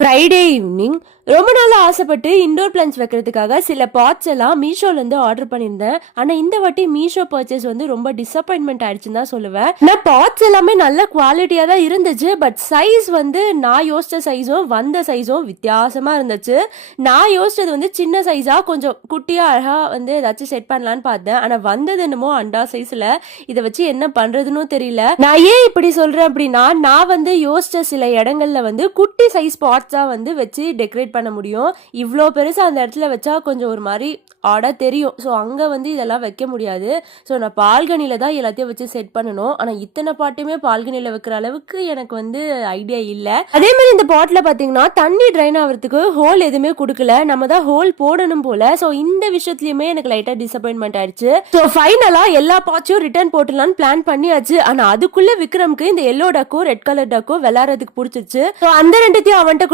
Friday evening ரொம்ப நாளா ஆசைப்பட்டு இண்டோர் பிளான்ஸ் வைக்கிறதுக்காக சில பாட்ஸ் எல்லாம் மீஷோலேருந்து ஆர்டர் பண்ணியிருந்தேன். ஆனால் இந்த வாட்டி மீஷோ பர்ச்சேஸ் வந்து ரொம்ப டிசப்பாயின்மெண்ட் ஆயிடுச்சுன்னு தான் சொல்லுவேன். நான் பாட்ஸ் எல்லாமே நல்ல குவாலிட்டியாக தான் இருந்துச்சு. பட் சைஸ் வந்து நான் யோசிச்ச சைஸும் வந்த சைஸும் வித்தியாசமாக இருந்துச்சு. நான் யோசிச்சது வந்து சின்ன சைஸாக கொஞ்சம் குட்டியாக அழகாக வந்து ஏதாச்சும் செட் பண்ணலான்னு பார்த்தேன். ஆனால் வந்தது என்னமோ அண்டா சைஸில். இதை வச்சு என்ன பண்ணுறதுன்னு தெரியல. நான் ஏன் இப்படி சொல்கிறேன் அப்படின்னா, நான் வந்து யோசிச்ச சில இடங்கள்ல வந்து குட்டி சைஸ் பாட்ஸாக வந்து வச்சு டெக்கரேட் பண்ண முடியும். இவ்வளோ பெருசா அந்த இடத்துல வச்சா கொஞ்சம் ஒரு மாதிரி ஆடா தெரியும். ஸோ அங்கே வந்து இதெல்லாம் வைக்க முடியாது. ஸோ நான் பால்கனியில் தான் எல்லாத்தையும் வச்சு செட் பண்ணணும். ஆனால் இத்தனை பாட்டுமே பால்கனியில் வைக்கிற அளவுக்கு எனக்கு வந்து ஐடியா இல்லை. அதே மாதிரி இந்த பாட்டில் பார்த்தீங்கன்னா தண்ணி ட்ரைன் ஆகிறதுக்கு ஹோல் எதுவுமே கொடுக்கல. நம்ம தான் ஹோல் போடணும் போல. ஸோ இந்த விஷயத்துலையுமே எனக்கு லைட்டாக டிசப்பாயின்மெண்ட் ஆயிடுச்சு. ஸோ ஃபைனலாக எல்லா பாட்ஸையும் ரிட்டர்ன் போட்டுலான்னு பிளான் பண்ணியாச்சு. ஆனால் அதுக்குள்ளே விக்ரம்க்கு இந்த எல்லோ டக்கும் ரெட் கலர் டக்கும் விளையாடுறதுக்கு பிடிச்சிருச்சு. ஸோ அந்த ரெண்டுத்தையும் அவன்கிட்ட